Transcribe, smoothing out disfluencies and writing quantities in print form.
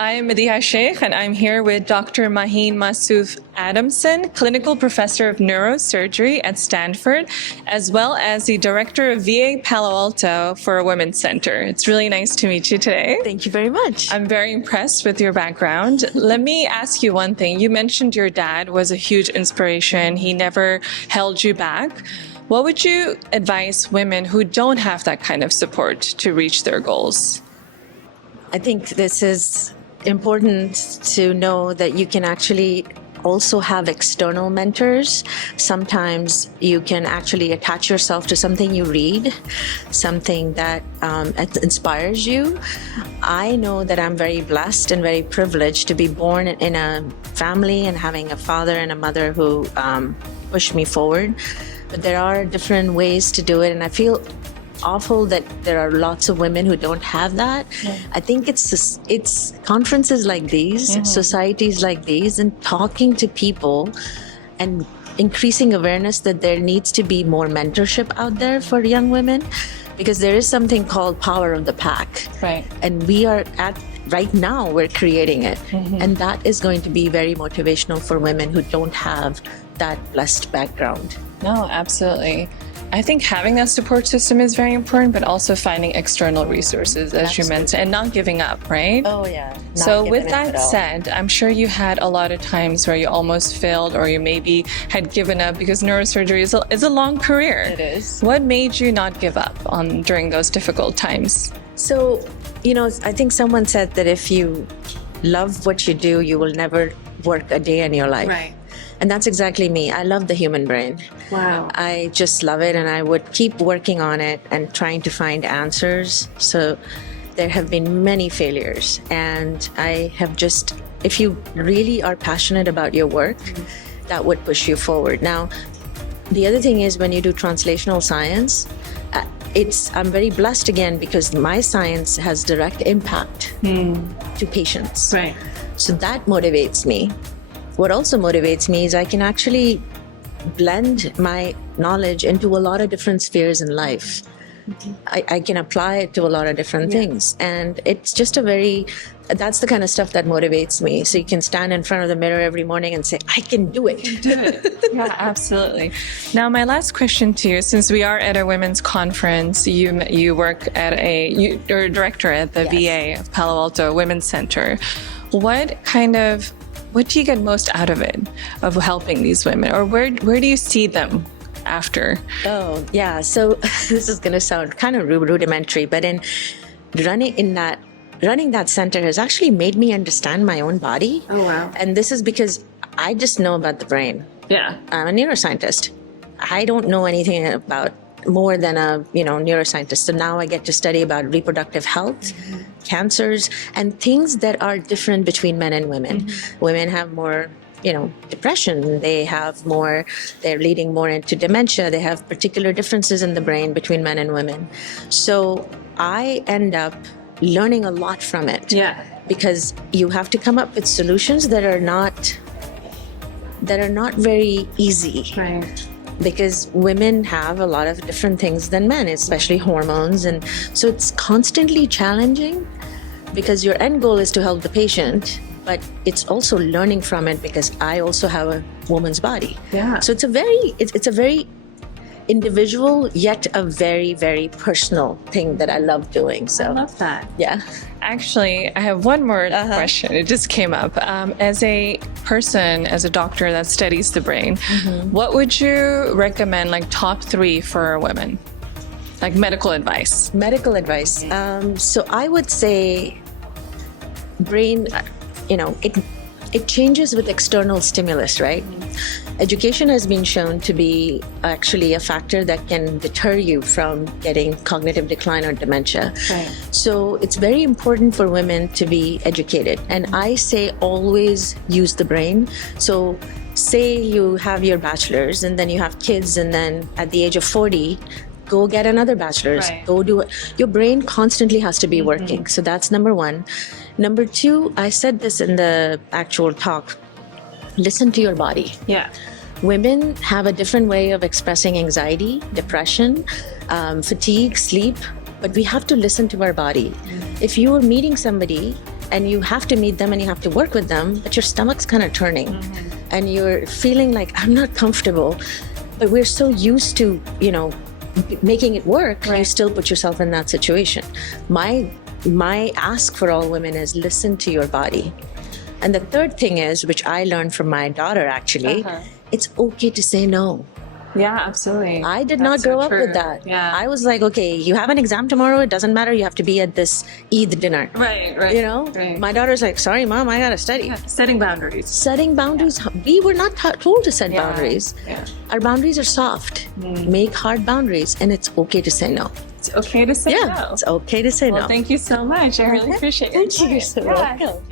I am Madiha Sheikh, and I'm here with Dr. Maheen Mausoof Adamson, Clinical Professor of Neurosurgery at Stanford, as well as the Director of VA Palo Alto for a Women's Center. It's really nice to meet you today. Thank you very much. I'm very impressed with your background. Let me ask you one thing. You mentioned your dad was a huge inspiration. He never held you back. What would you advise women who don't have that kind of support to reach their goals? I think this is important to know that you can actually also have external mentors. Sometimes you can actually attach yourself to something you read, something that inspires you. I know that I'm very blessed and very privileged to be born in a family and having a father and a mother who pushed me forward. But there are different ways to do it, and I feel awful that there are lots of women who don't have that. Yeah. I think it's conferences like these, societies like these, and talking to people and increasing awareness that there needs to be more mentorship out there for young women, because there is something called power of the pack. Right. And right now we're creating it. And that is going to be very motivational for women who don't have that blessed background. No, absolutely. I think having that support system is very important, but also finding external resources, as you mentioned, and not giving up, right? Oh, yeah. So with that said, I'm sure you had a lot of times where you almost failed or you maybe had given up, because neurosurgery is a long career. It is. What made you not give up during those difficult times? So, I think someone said that if you love what you do, you will never work a day in your life. Right. And that's exactly me. I love the human brain. Wow. I just love it, and I would keep working on it and trying to find answers. So there have been many failures, and I have if you really are passionate about your work, that would push you forward. Now, the other thing is when you do translational science, I'm very blessed again because my science has direct impact to patients. Right. So that motivates me. What also motivates me is I can actually blend my knowledge into a lot of different spheres in life. I can apply it to a lot of different things. And it's just that's the kind of stuff that motivates me. So you can stand in front of the mirror every morning and say, I can do it. Do it. Yeah, absolutely. Now, my last question to you, since we are at a women's conference, you work at you're a director at the VA of Palo Alto Women's Center. What do you get most out of it, of helping these women? Or where do you see them after? Oh, yeah. So this is going to sound kind of rudimentary, but running that center has actually made me understand my own body. Oh, wow. And this is because I just know about the brain. Yeah. I'm a neuroscientist. I don't know anything about more than a neuroscientist. So now I get to study about reproductive health, cancers, and things that are different between men and women. Women have more, depression. They're leading more into dementia. They have particular differences in the brain between men and women. So I end up learning a lot from it. Yeah. Because you have to come up with solutions that are not very easy. Right. Because women have a lot of different things than men, especially hormones. And so it's constantly challenging because your end goal is to help the patient, but it's also learning from it because I also have a woman's body. Yeah. So it's a very individual, yet a very, very personal thing that I love doing. So I love that. Yeah. Actually, I have one more question. It just came up. As a doctor that studies the brain, what would you recommend, like top 3 for women? Like medical advice. Medical advice. So I would say brain, it changes with external stimulus, right? Education has been shown to be actually a factor that can deter you from getting cognitive decline or dementia. Right. So it's very important for women to be educated. And I say always use the brain. So say you have your bachelor's and then you have kids, and then at the age of 40, go get another bachelor's. Right. Go do it. Your brain constantly has to be working. So that's number 1. Number 2, I said this in the actual talk. Listen to your body. Yeah. Women have a different way of expressing anxiety, depression, fatigue, sleep, but we have to listen to our body. If you are meeting somebody and you have to meet them and you have to work with them, but your stomach's kind of turning and you're feeling like, I'm not comfortable, but we're so used to, making it work, you still put yourself in that situation. My ask for all women is listen to your body. And the third thing is, which I learned from my daughter actually, it's okay to say no. Yeah, absolutely. I did not grow up with that. Yeah. I was like, okay, you have an exam tomorrow. It doesn't matter. You have to be at this Eid dinner. Right. Right. My daughter's like, sorry, mom, I got to study. Yeah. Setting boundaries. Setting boundaries. We were not told to set boundaries. Yeah. Our boundaries are soft. Make hard boundaries. And it's okay to say no. It's okay to say no. It's okay to say no. Well, thank you so much. I really appreciate it. Thank you. You're so welcome.